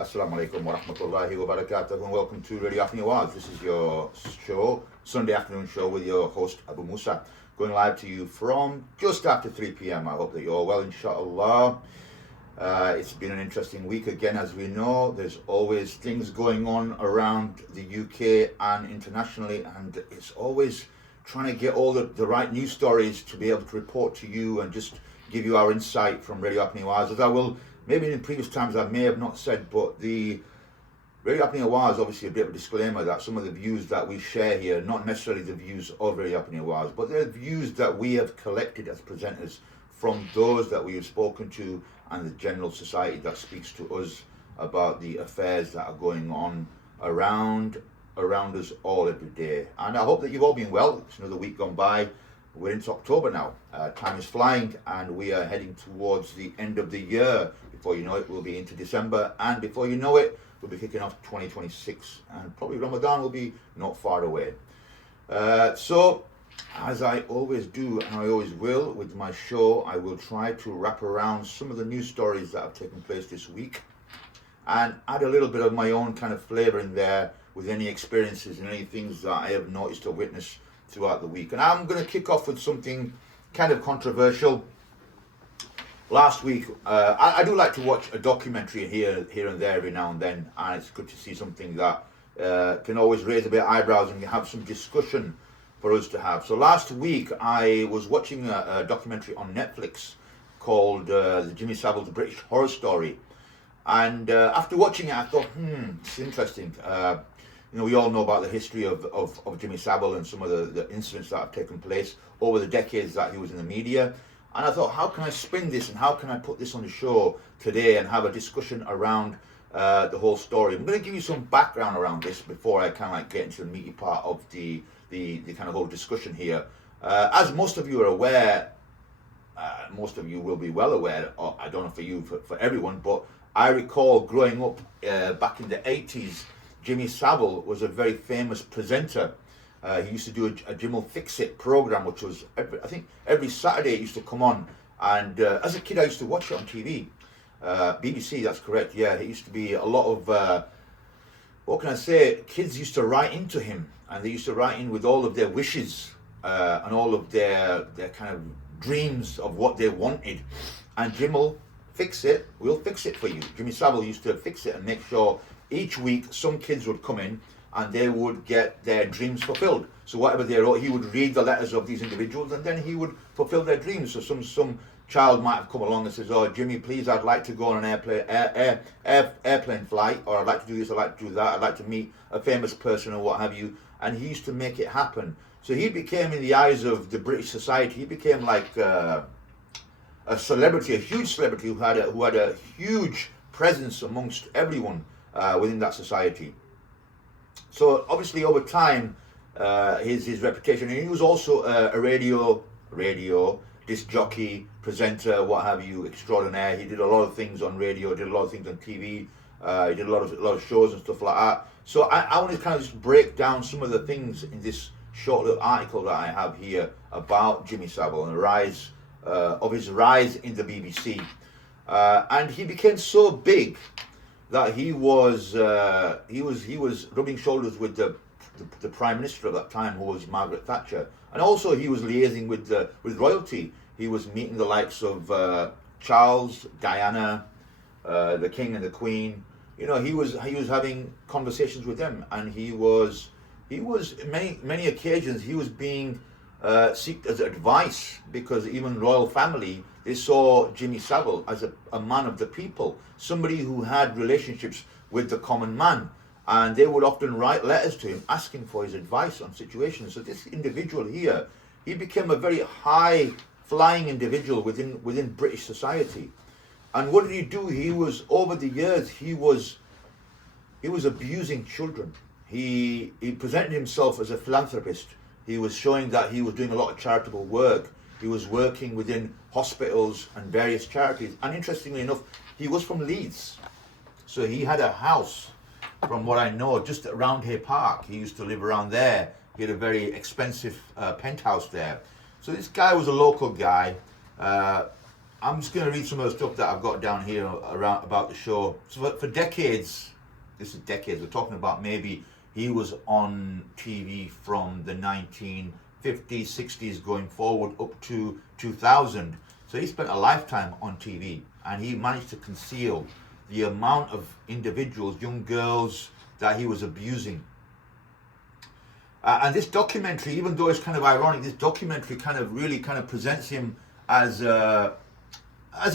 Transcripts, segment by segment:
Assalamu alaikum wa rahmatullahi wa barakatuh, and welcome to Radio Afternoon Awards. This is your show, Sunday afternoon show with your host Abu Musa, going live to you from just after 3 p.m. I hope that you're all well, inshallah. It's been an interesting week again, as we know. There's always things going on around the UK and internationally, and it's always trying to get all the right news stories to be able to report to you and just give you our insight from Radio Afternoon Awards. As I will, maybe in previous times I may have not said, but the Radio Afternoon Awards, obviously a bit of a disclaimer that some of the views that we share here, not necessarily the views of Radio Afternoon Awards, but they're views that we have collected as presenters from those that we have spoken to and the general society that speaks to us about the affairs that are going on around us all every day. And I hope that you've all been well. It's another week gone by. We're into October now. Time is flying, and we are heading towards the end of the year. Before you know it, we'll be into December, and before you know it, we'll be kicking off 2026, and probably Ramadan will be not far away. So, as I always do, and I always will with my show, I will try to wrap around some of the news stories that have taken place this week, and add a little bit of my own kind of flavour in there with any experiences and any things that I have noticed or witnessed throughout the week. And I'm going to kick off with something kind of controversial. Last week, I do like to watch a documentary here and there every now and then, and it's good to see something that can always raise a bit of eyebrows and have some discussion for us to have. So last week, I was watching a documentary on Netflix called the Jimmy Savile, The British Horror Story. And after watching it, I thought, it's interesting. We all know about the history of Jimmy Savile and some of the incidents that have taken place over the decades that he was in the media. And I thought, how can I spin this and how can I put this on the show today and have a discussion around the whole story? I'm going to give you some background around this before I kind of get into the meaty part of the kind of whole discussion here. As most of you are aware, most of you will be well aware, or I don't know for you, for everyone, but I recall growing up back in the 80s, Jimmy Savile was a very famous presenter. He used to do a Jim will Fix It program, which was, I think, every Saturday it used to come on. And as a kid, I used to watch it on TV. BBC, that's correct, yeah. It used to be a lot of, what can I say, kids used to write into him. And they used to write in with all of their wishes and all of their kind of dreams of what they wanted. And Jim will fix it, we'll fix it for you. Jimmy Savile used to fix it and make sure each week some kids would come in and they would get their dreams fulfilled. So whatever they wrote, he would read the letters of these individuals and then he would fulfill their dreams. So some child might have come along and says, "Oh, Jimmy, please, I'd like to go on an airplane flight, or I'd like to do this, I'd like to do that, I'd like to meet a famous person or what have you." And he used to make it happen. So he became, in the eyes of the British society, he became like a celebrity, a huge celebrity who had a huge presence amongst everyone within that society. So obviously over time, his reputation, and he was also a radio disc jockey, presenter, what have you, extraordinaire. He did a lot of things on radio, did a lot of things on TV, he did a lot of shows and stuff like that. So I want to kind of just break down some of the things in this short little article that I have here about Jimmy Savile and the rise of his rise in the BBC. And he became so big that he was rubbing shoulders with the Prime Minister of that time, who was Margaret Thatcher, and also he was liaising with royalty. He was meeting the likes of Charles, Diana, the King and the Queen. He was having conversations with them, and he was many occasions he was being seeked as advice, because even royal family, they saw Jimmy Savile as a man of the people, somebody who had relationships with the common man, and they would often write letters to him asking for his advice on situations. So this individual here, he became a very high-flying individual within British society. And what did he do? He was, over the years, he was abusing children. He presented himself as a philanthropist. He was showing that he was doing a lot of charitable work. He was working within hospitals and various charities. And interestingly enough, he was from Leeds. So he had a house, from what I know, just at Roundhay Park. He used to live around there. He had a very expensive penthouse there. So this guy was a local guy. I'm just going to read some of the stuff that I've got down here around about the show. So for decades, this is decades, we're talking about maybe he was on TV from the 1950s, 60s going forward up to 2000. So he spent a lifetime on TV, and he managed to conceal the amount of individuals, young girls, that he was abusing. And this documentary, even though it's kind of ironic, this documentary kind of really kind of presents him as a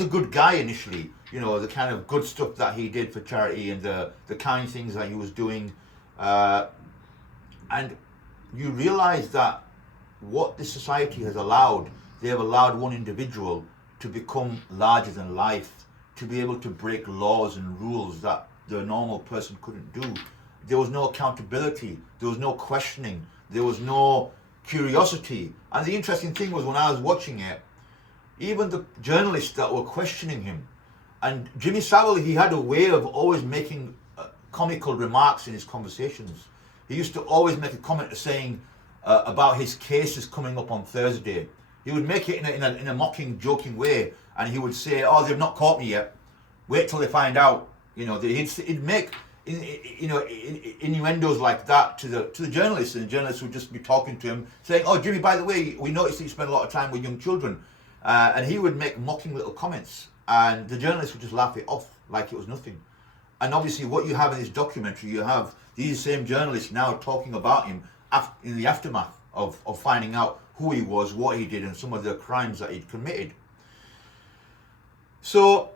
good guy initially. You know, the kind of good stuff that he did for charity and the kind things that he was doing. And you realize that what this society has allowed, they have allowed one individual to become larger than life, to be able to break laws and rules that the normal person couldn't do. There was no accountability, there was no questioning, there was no curiosity. And the interesting thing was, when I was watching it, even the journalists that were questioning him, and Jimmy Saville, he had a way of always making comical remarks in his conversations. He used to always make a comment saying about his cases coming up on Thursday. He would make it in a mocking, joking way, and he would say, "Oh, they've not caught me yet. Wait till they find out." You know, he'd make innuendos like that to the journalists, and the journalists would just be talking to him, saying, "Oh, Jimmy, by the way, we noticed that you spend a lot of time with young children," and he would make mocking little comments, and the journalists would just laugh it off like it was nothing. And obviously, what you have in this documentary, you have these same journalists now talking about him in the aftermath of finding out who he was, what he did, and some of the crimes that he'd committed. So,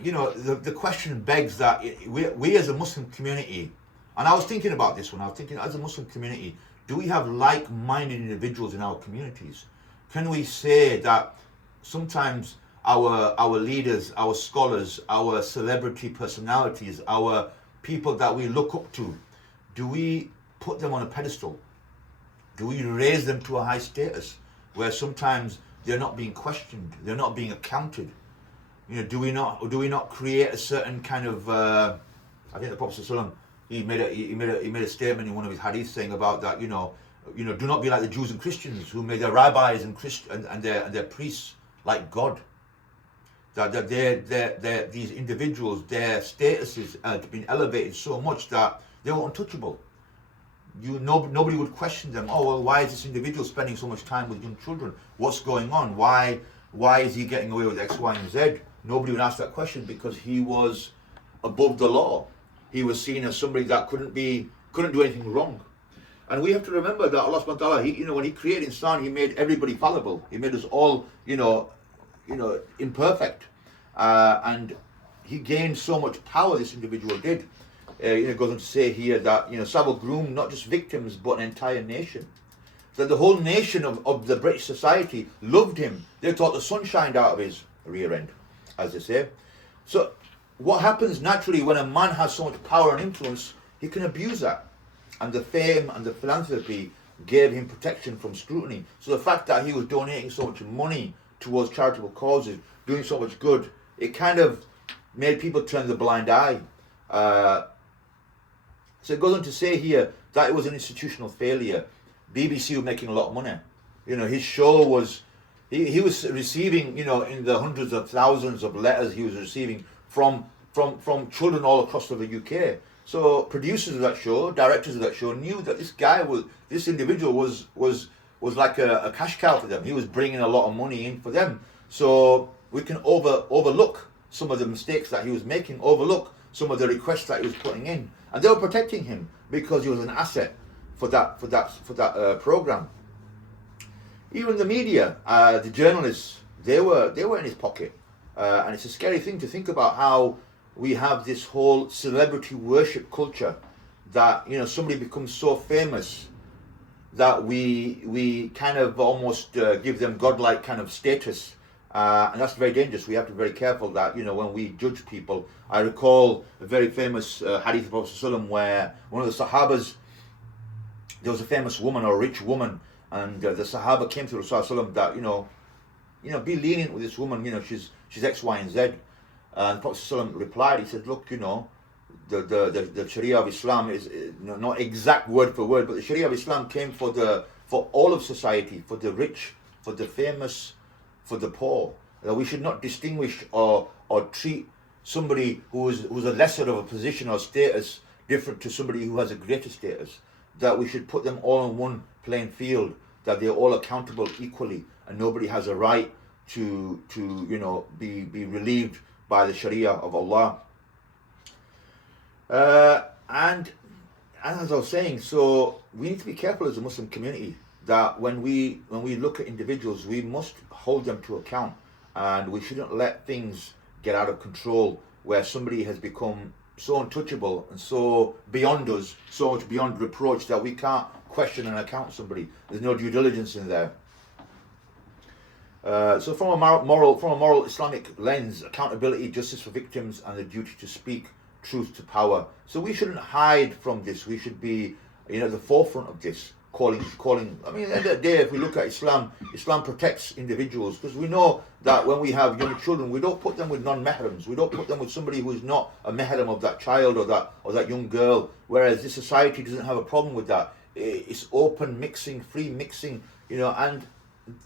you know, the question begs that we as a Muslim community, and I was thinking about this one, I was thinking, as a Muslim community, do we have like-minded individuals in our communities? Can we say that sometimes our leaders, our scholars, our celebrity personalities, our people that we look up to, do we put them on a pedestal? Do we raise them to a high status where sometimes they're not being questioned, they're not being accounted? You know, do we not create a certain kind of? I think the Prophet ﷺ, he made a statement in one of his hadiths saying about that. You know, do not be like the Jews and Christians who made their rabbis and their priests like God. That these individuals, their statuses had been elevated so much that they were untouchable. Nobody would question them. Oh, well, why is this individual spending so much time with young children? What's going on? Why is he getting away with X, Y, and Z? Nobody would ask that question because he was above the law. He was seen as somebody that couldn't do anything wrong. And we have to remember that Allah subhanahu wa ta'ala, when he created Insan, he made everybody fallible. He made us all, imperfect. And he gained so much power, this individual did. It goes on to say here that, Saville groomed not just victims, but an entire nation. So the whole nation of the British society loved him. They thought the sun shined out of his rear end, as they say. So what happens naturally when a man has so much power and influence, he can abuse that. And the fame and the philanthropy gave him protection from scrutiny. So the fact that he was donating so much money towards charitable causes, doing so much good, it kind of made people turn the blind eye. So it goes on to say here that it was an institutional failure. BBC were making a lot of money. His show was, he was receiving, in the hundreds of thousands of letters he was receiving from children all across the UK. So producers of that show, directors of that show knew that this individual was like a cash cow for them. He was bringing a lot of money in for them. So we can overlook some of the mistakes that he was making, overlook some of the requests that he was putting in, and they were protecting him because he was an asset for that program. Even the media, the journalists, they were in his pocket, and it's a scary thing to think about how we have this whole celebrity worship culture that somebody becomes so famous that we kind of almost give them godlike kind of status. And that's very dangerous. We have to be very careful that, when we judge people. I recall a very famous hadith of Prophet ﷺ where one of the Sahabas, there was a famous woman or a rich woman, and the Sahaba came to Rasulullah that, be lenient with this woman, she's X, Y, and Z. And the Prophet ﷺ replied, he said, look, the Sharia of Islam is not exact word for word, but the Sharia of Islam came for all of society, for the rich, for the famous, for the poor. that we should not distinguish or treat somebody who's a lesser of a position or status different to somebody who has a greater status, that we should put them all on one playing field, that they're all accountable equally, and nobody has a right to be relieved by the Sharia of Allah. And as I was saying, so we need to be careful as a Muslim community that when we look at individuals, we must hold them to account, and we shouldn't let things get out of control where somebody has become so untouchable and so beyond us, so much beyond reproach, that we can't question and account somebody. There's no due diligence in there. So from a moral Islamic lens, accountability, justice for victims, and the duty to speak truth to power. So we shouldn't hide from this. We should be, at the forefront of this, calling. I mean, at the end of the day, if we look at Islam, Islam protects individuals, because we know that when we have young children, we don't put them with non-mehrams. We don't put them with somebody who is not a mehram of that child or that young girl. Whereas this society doesn't have a problem with that. It's open mixing, free mixing, and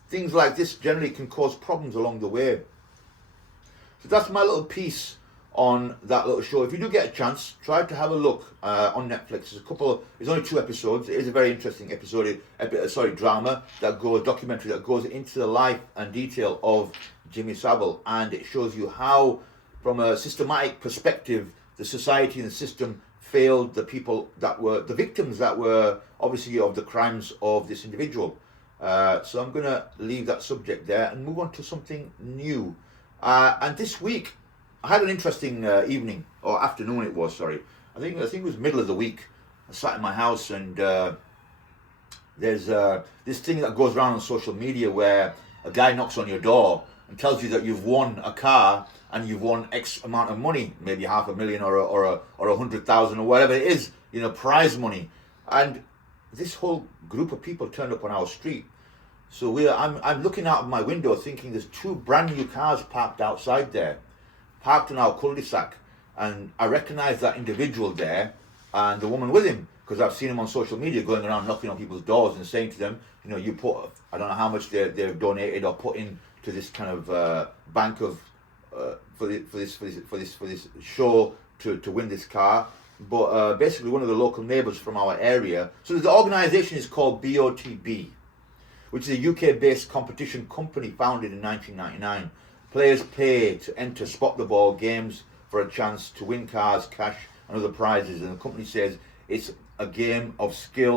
things like this generally can cause problems along the way. So that's my little piece on that little show. If you do get a chance, try to have a look on Netflix. There's only 2 episodes. It is a very interesting drama documentary that goes into the life and detail of Jimmy Saville, and it shows you how, from a systematic perspective, the society and the system failed the people that were the victims, that were obviously of the crimes of this individual. So I'm going to leave that subject there and move on to something new. And this week, I had an interesting evening, or afternoon it was, sorry. I think it was middle of the week. I sat in my house, and there's this thing that goes around on social media where a guy knocks on your door and tells you that you've won a car and you've won X amount of money, maybe $500,000 or 100,000 or whatever it is, prize money. And this whole group of people turned up on our street. So I'm looking out of my window thinking there's 2 brand new cars parked outside there, parked in our cul-de-sac, and I recognize that individual there and the woman with him, because I've seen him on social media going around knocking on people's doors and saying to them, you put, I don't know how much they've donated or put in to this kind of bank of for this show to win this car. But basically one of the local neighbours from our area. So the organisation is called BOTB, which is a UK-based competition company founded in 1999. Players pay to enter Spot the Ball games for a chance to win cars, cash and other prizes. And the company says it's a game of skill,